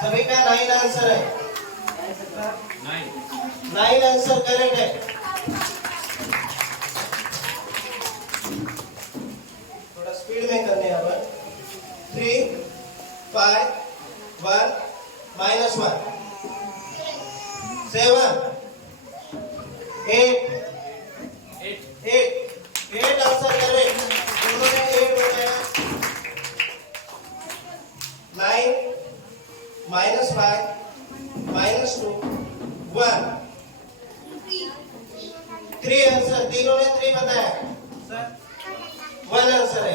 सभी का 9 आंसर है, 9 आंसर करेक्ट है। थोड़ा स्पीड में करने हैं अपन। 3 5 1 -1 7 8 आंसर करेक्ट, दोनों ने 8 बताया। 9 -5 -2 1 3 आंसर, तीनों ने 3 बताया सर। 1 आंसर है।